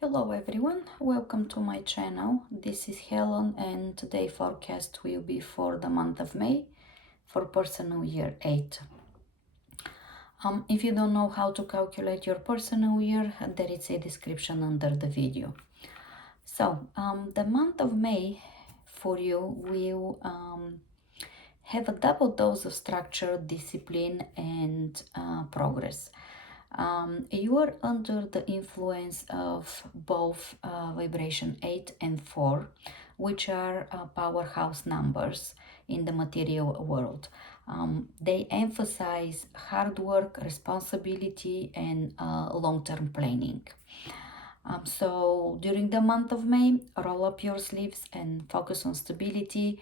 Hello everyone, welcome to my channel. This is Helen and today forecast will be for the month of May for personal year 8. If you don't know how to calculate your personal year, there is a description under the video. So the month of May for you will have a double dose of structure, discipline and progress. You are under the influence of both vibration 8 and 4, which are powerhouse numbers in the material world. They emphasize hard work, responsibility, and long-term planning. So during the month of May, roll up your sleeves and focus on stability.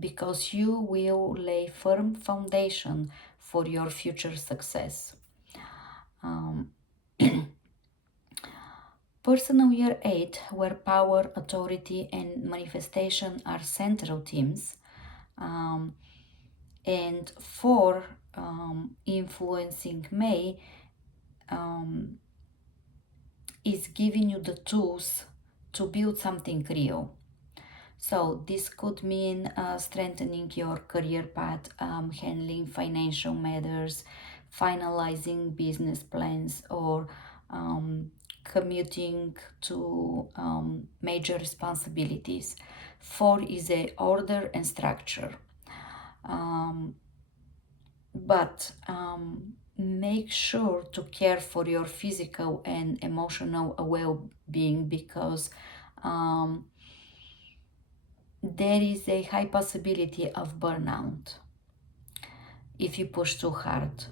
Because you will lay firm foundation for your future success. Personal year 8, where power, authority, and manifestation are central themes, and 4, influencing May, is giving you the tools to build something real. So this could mean strengthening your career path, handling financial matters, finalizing business plans, or commuting to major responsibilities. 4 is a order and structure. But make sure to care for your physical and emotional well-being because there is a high possibility of burnout if you push too hard.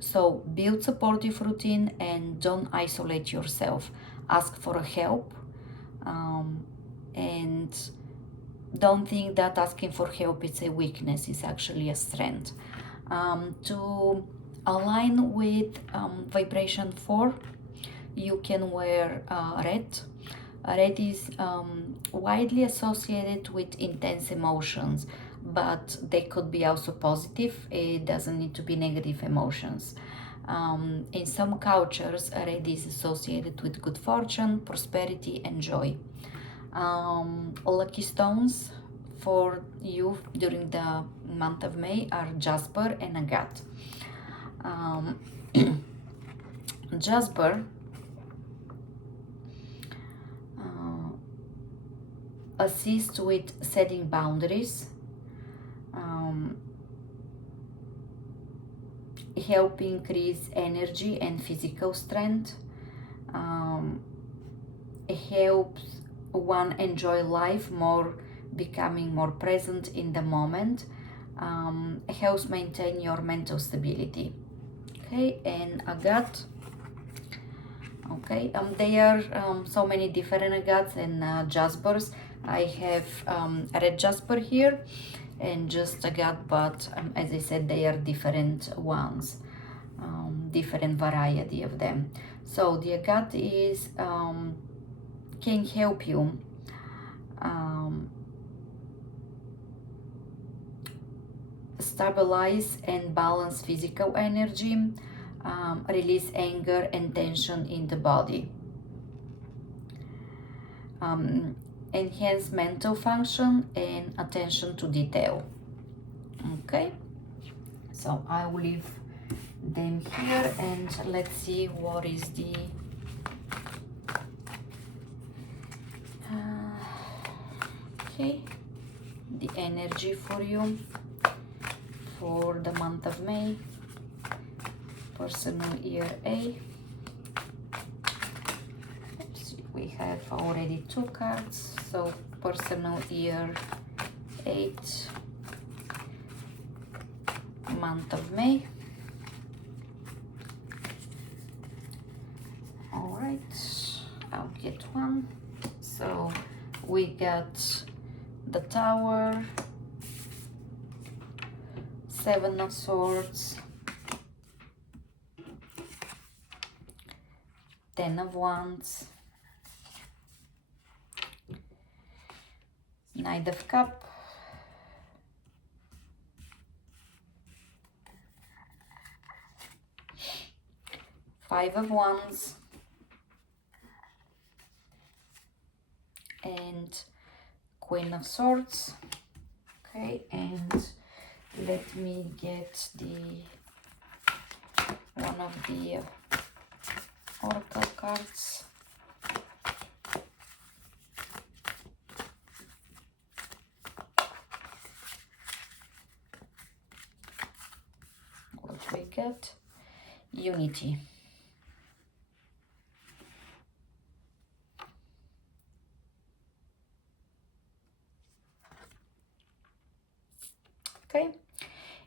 So build supportive routine and don't isolate yourself. Ask for help, and don't think that asking for help is a weakness. It's actually a strength. To align with vibration 4, you can wear red. Red is widely associated with intense emotions, but they could be also positive. It doesn't need to be negative emotions. In some cultures, red is associated with good fortune, prosperity, and joy. Lucky stones for you during the month of May are jasper and agate. Jasper assists with setting boundaries, help increase energy and physical strength, helps one enjoy life more, becoming more present in the moment, helps maintain your mental stability. Okay, and agate. Okay, there are so many different agates and jaspers. I have a red jasper here and just agate, but as I said, they are different ones, different variety of them. So the agate is can help you stabilize and balance physical energy, release anger and tension in the body, enhance mental function and attention to detail. Okay, so I will leave them here and let's see what is the okay, the energy for you for the month of May, personal year A. Oops, we have already 2 cards, so personal year 8, month of May. All right, I'll get one. So we got the Tower, 7 of Swords, 10 of Wands, Knight of Cup, Five of Wands, and Queen of Swords. Okay, and let me get one of the oracle cards. What we get? Unity. Okay,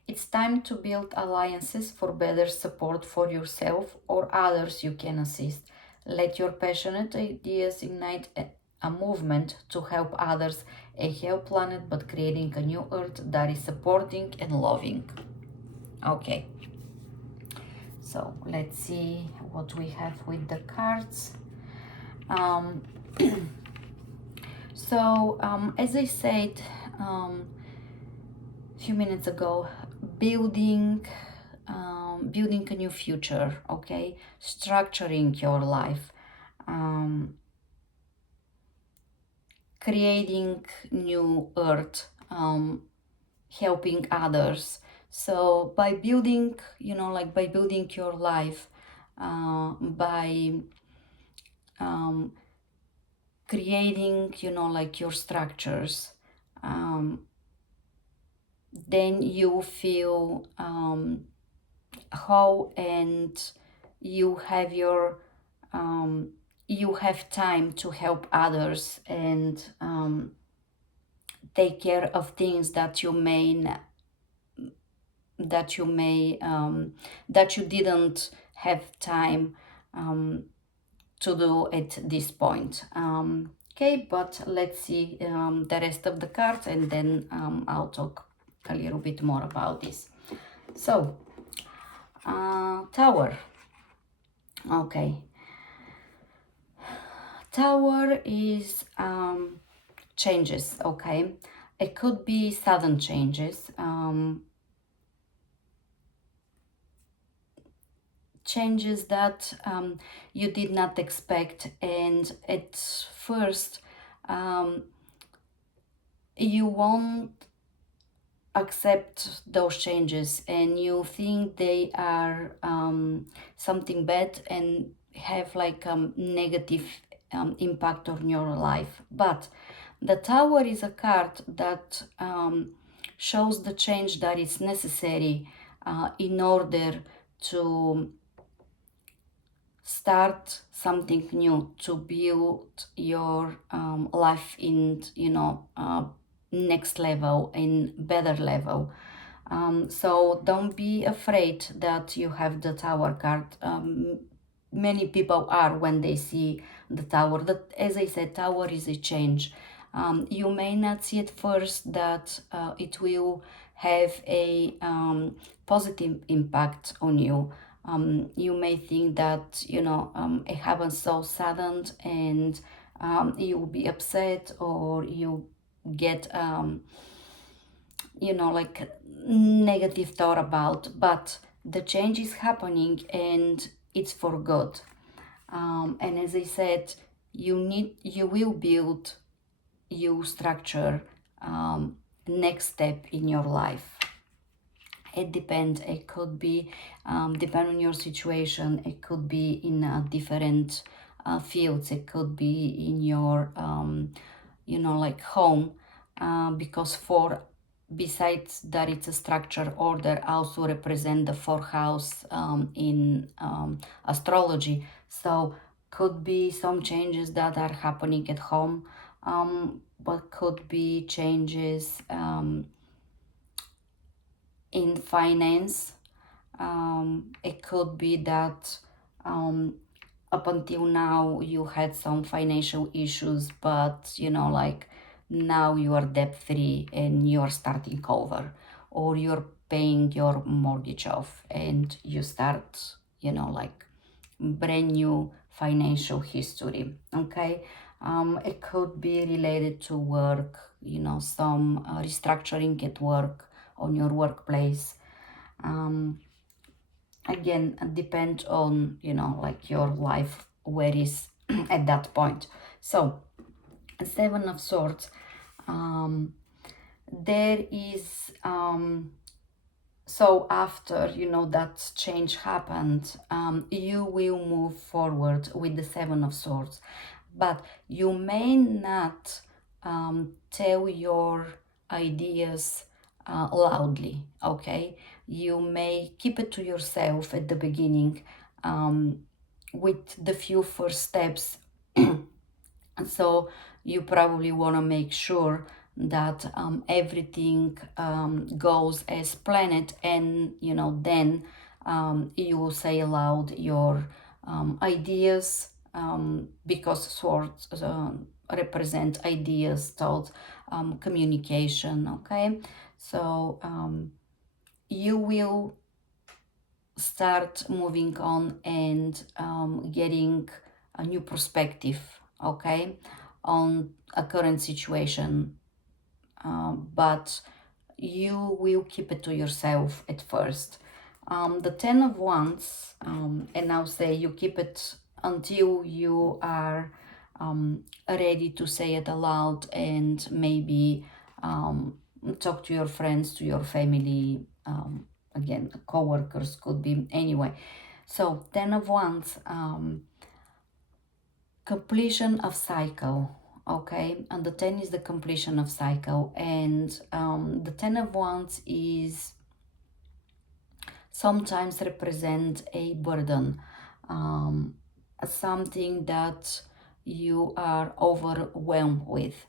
it's time to build alliances for better support for yourself or others you can assist. Let your passionate ideas ignite a movement to help others, a help planet, but creating a new earth that is supporting and loving. Okay, so let's see what we have with the cards. As I said a few minutes ago, building a new future, okay, structuring your life, creating new earth, helping others. So by building, by building your life, by creating, your structures, then you feel how, and you have you have time to help others and take care of things that you didn't have time to do at this point. Okay, but let's see the rest of the cards, and then I'll talk a little bit more about this. So, Tower. Okay. Tower is changes, okay? It could be sudden changes. Changes that you did not expect, and at first you won't accept those changes, and you think they are something bad and have like negative impact on your life. But the Tower is a card that shows the change that is necessary in order to start something new, to build your life in next level, in better level. So don't be afraid that you have the Tower card. Many people are when they see the Tower. That, as I said, Tower is a change. You may not see at first that it will have a positive impact on you. You may think that it happens so sudden, and you will be upset, or you get like negative thought about, but the change is happening and it's for good. And as I said, you will build your structure, next step in your life. It depends. It could be depend on your situation. It could be in different fields. It could be in your like home, because four, besides that it's a structure order, also represent the fourth house in astrology. So could be some changes that are happening at home, but could be changes in finance. It could be that up until now you had some financial issues, but like now you are debt free and you are starting over, or you're paying your mortgage off and you start like brand new financial history. Okay, it could be related to work, some restructuring at work, on your workplace. again, depend on, you know, like your life, where is at that point. So Seven of Swords, there is so after, you know, that change happened, you will move forward with the Seven of Swords, but you may not tell your ideas loudly, okay? You may keep it to yourself at the beginning, with the few first steps. So you probably want to make sure that everything goes as planned, and, you know, then you say aloud your ideas, because swords represent ideas, thoughts, communication, okay? So you will start moving on and getting a new perspective, okay, on a current situation, but you will keep it to yourself at first. The Ten of Wands, and I'll say you keep it until you are ready to say it aloud, and maybe talk to your friends, to your family, again, co-workers, could be, anyway. So Ten of Wands, completion of cycle, okay? And the 10 is the completion of cycle, and the Ten of Wands is sometimes represent a burden, something that you are overwhelmed with.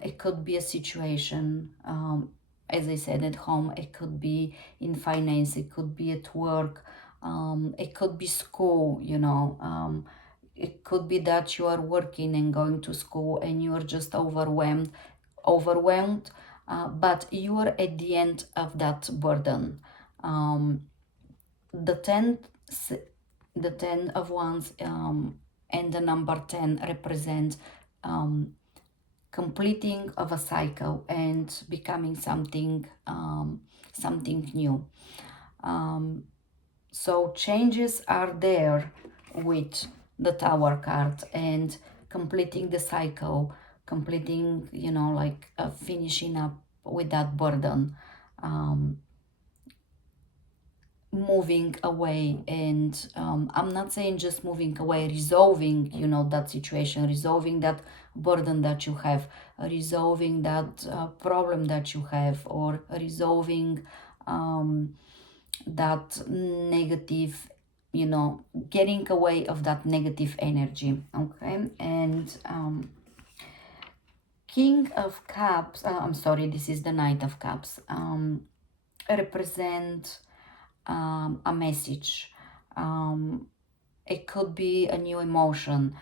It could be a situation, as I said, at home. It could be in finance. It could be at work. It could be school, you know. It could be that you are working and going to school and you are just overwhelmed, but you are at the end of that burden. The 10, the 10 of Wands, and the number 10 represent completing of a cycle and becoming something, something new. So changes are there with the Tower card, and completing the cycle, completing, you know, like finishing up with that burden, moving away. And I'm not saying just moving away, resolving, you know, that situation, resolving that burden that you have, resolving that problem that you have, or resolving that negative, you know, getting away of that negative energy, okay? And King of Cups, I'm sorry, this is the Knight of Cups, represent a message. It could be a new emotion.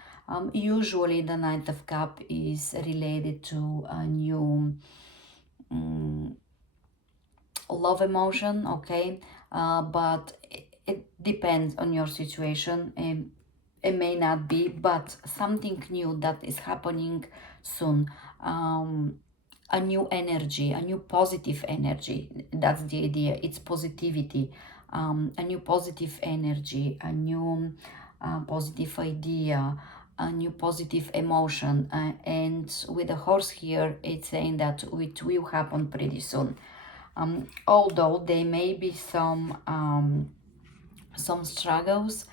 Usually the Knight of Cup is related to a new love emotion, okay? But it depends on your situation. It may not be, but something new that is happening soon. A new energy, a new positive energy. That's the idea. It's positivity. A new positive energy, a new positive idea, a new positive emotion. And with the horse here, it's saying that it will happen pretty soon. Although there may be some struggles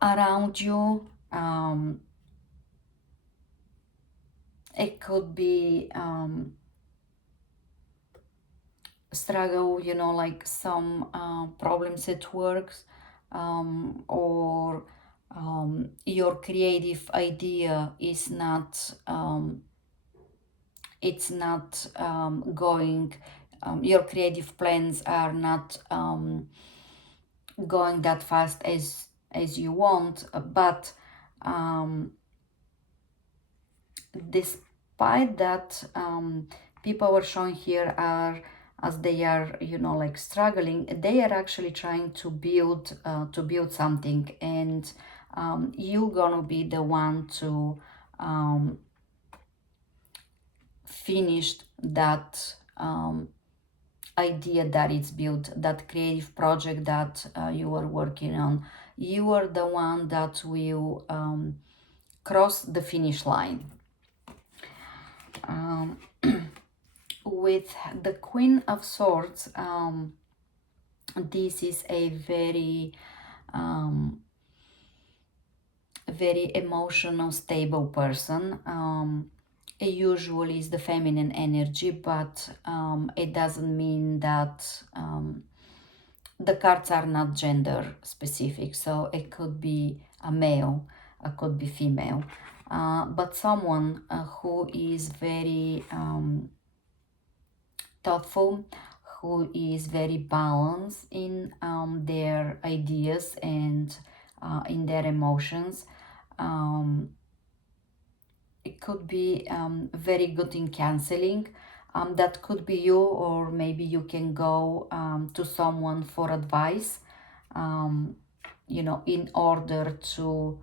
around you. It could be struggle, you know, like some problems at work, or your creative idea is not it's not going, your creative plans are not going that fast as you want, but despite that, people are showing here are, as they are, you know, like struggling, they are actually trying to build something, and you're gonna be the one to finish that idea that it's built, that creative project that you are working on. You are the one that will cross the finish line. With the Queen of Swords, this is a very emotional, stable person. It usually is the feminine energy, but it doesn't mean that the cards are not gender specific. So it could be a male, it could be female, but someone who is very thoughtful, who is very balanced in their ideas and in their emotions. It could be very good in counseling. That could be you, or maybe you can go to someone for advice, in order to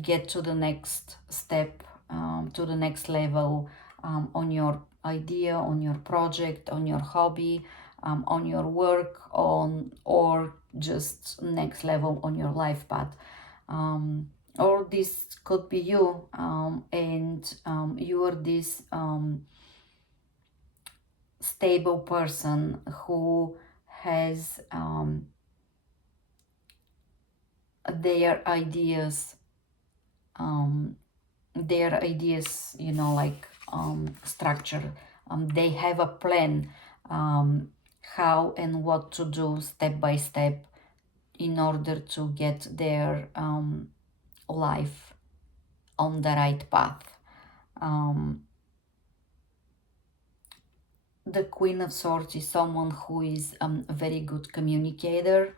get to the next step, to the next level on your idea, on your project, on your hobby, on your work, or just next level on your life path. Or this could be you, and you are this stable person who has their ideas, like structure. They have a plan, how and what to do step by step in order to get their life on the right path. The Queen of Swords is someone who is a very good communicator.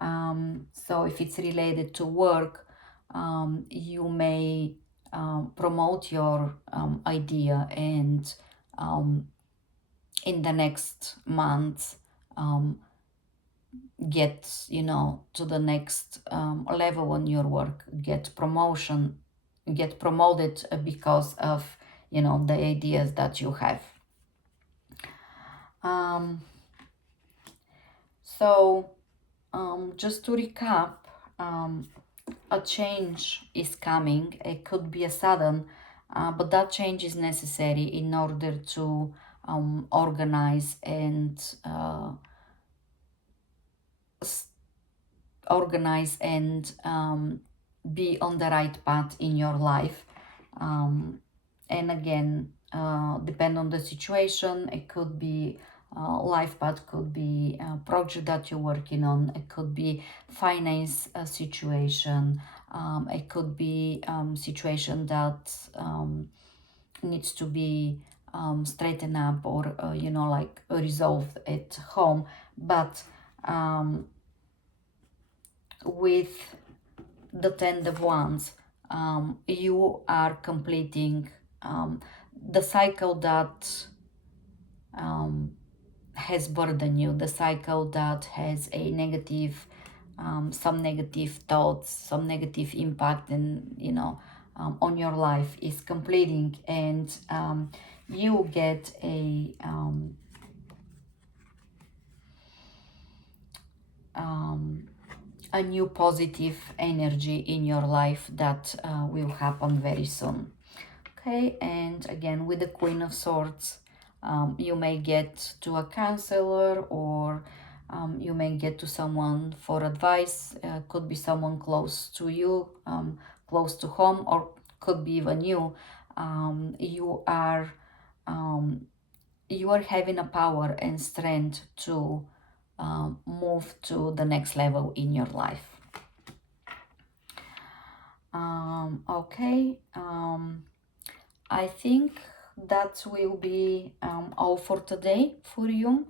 So if it's related to work, you may promote your idea, and in the next month get to the next level on your work, get promoted because of the ideas that you have. So just to recap, a change is coming. It could be a sudden, but that change is necessary in order to organize and be on the right path in your life. And again, depend on the situation. It could be life path, could be a project that you're working on. It could be finance situation. It could be situation that needs to be straightened up, or like resolved at home. But with the Ten of Wands, you are completing the cycle that has burdened you, the cycle that has a negative, some negative thoughts, some negative impact, and on your life is completing, and you get a new positive energy in your life that will happen very soon. Okay, and again, with the Queen of Swords, you may get to a counselor, or you may get to someone for advice. Could be someone close to you, close to home, or could be even you. You are having a power and strength to move to the next level in your life. Okay, I think that will be all for today for you.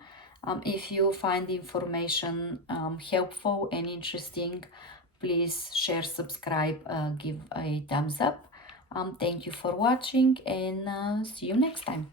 If you find the information helpful and interesting, please share, subscribe, give a thumbs up. Thank you for watching, and see you next time.